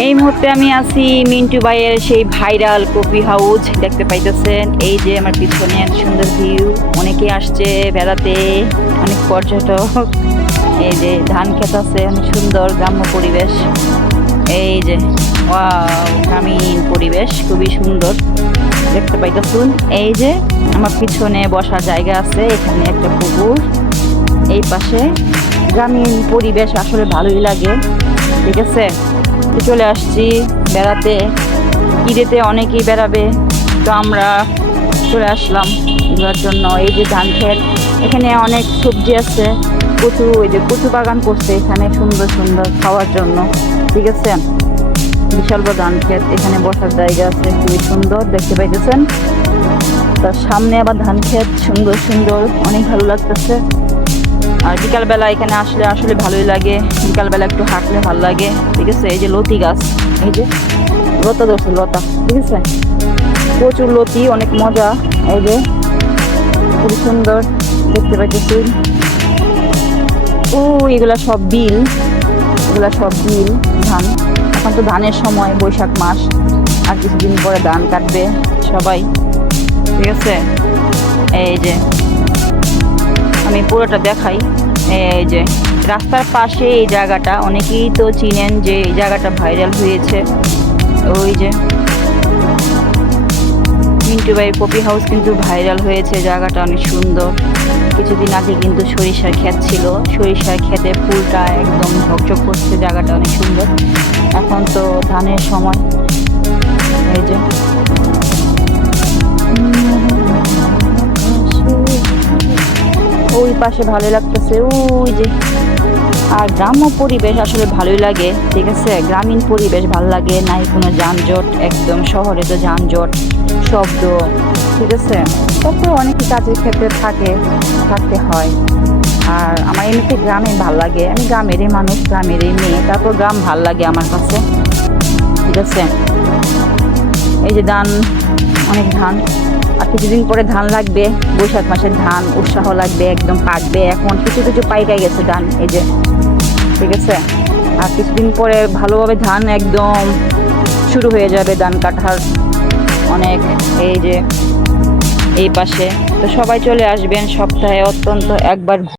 এই মুহূর্তে আমি আছি মিন্টু ভাইয়ের সেই ভাইরাল কফি হাউস দেখতে পাইতেছেন। এই যে আমার পিছনে সুন্দর ভিউ, অনেকে আসছে বেড়াতে, অনেক পর্যটক। এই যে ধান ক্ষেত আছে, অনেক সুন্দর গ্রাম্য পরিবেশ। এই যে ওয়াও, গ্রামীণ পরিবেশ খুবই সুন্দর দেখতে পাইতেছুন। এই যে আমার পিছনে বসার জায়গা আছে, এখানে একটা পুকুর, এই পাশে গ্রামীণ পরিবেশ আসলে ভালোই লাগে। ঠিক আছে, চলে আসছি বেড়াতে, ঈদেতে অনেকেই বেড়াবে, তো আমরা চলে আসলাম ঘোরার জন্য। এই যে ধান ক্ষেত, এখানে অনেক সবজি আছে, কচু, ওই যে কচু বাগান করছে এখানে সুন্দর সুন্দর খাওয়ার জন্য। ঠিক আছে, বিশাল বড় ধান ক্ষেত, এখানে বসার জায়গা আছে খুবই সুন্দর দেখতে পাইতেছেন। তার সামনে আবার ধান ক্ষেত, সুন্দর সুন্দর, অনেক ভালো লাগতেছে। আর বিকালবেলা এখানে আসলে আসলে ভালোই লাগে, বিকালবেলা একটু হাঁটলে ভালো লাগে। ঠিক আছে, এই যে লতি গাছ, এই যে লতা ধরছে, লতা, ঠিক আছে, প্রচুর লতি, অনেক মজা। এই যে খুবই সুন্দর দেখতে পাইতেছি। ও এগুলা সব বিল, এগুলা সব বিল ধান। এখন তো ধানের সময়, বৈশাখ মাস, আর কিছুদিন পরে ধান কাটবে সবাই। ঠিক আছে, এই যে আমি পুরোটা দেখাই। এই যে রাস্তার পাশে এই জায়গাটা, অনেকেই তো চিনেন যে এই জায়গাটা ভাইরাল হয়েছে। ওই যে মিন্টু ভাইয়ের কফি হাউস কিন্তু ভাইরাল হয়েছে, জায়গাটা অনেক সুন্দর। কিছুদিন আগে কিন্তু সরিষার ক্ষেত ছিল, সরিষার ক্ষেতে ফুলটা একদম ঝকঝক করছে, জায়গাটা অনেক সুন্দর। এখন তো ধানের সময়। এই যে ওই পাশে ভালো লাগতেছে, ওই যে। আর গ্রাম্য পরিবেশ আসলে ভালোই লাগে। ঠিক আছে, গ্রামীণ পরিবেশ ভালো লাগে, নাই কোনো যানজট, একদম। শহরে তো যানজট, শব্দ। ঠিক আছে, তারপরে অনেকে কাজের ক্ষেত্রে থাকতে হয়। আর আমার এমনিতে গ্রামে ভাল লাগে, আমি গ্রামেরই মানুষ, গ্রামেরই মেয়ে, তারপর গ্রাম ভাল লাগে আমার কাছে। ঠিক আছে, এই যে ধান, অনেক ধান, আর কিছুদিন পরে ধান লাগবে, বৈশাখ মাসের ধান, উৎসাহ লাগবে, একদম পাকবে। এখন কিছু কিছু পাইকাই গেছে ধান, এই যে। ঠিক আছে, আর কিছুদিন পরে ভালোভাবে ধান একদম শুরু হয়ে যাবে, ধান কাটার অনেক। এই যে এই পাশে, তো সবাই চলে আসবেন সপ্তাহে অন্তত একবার।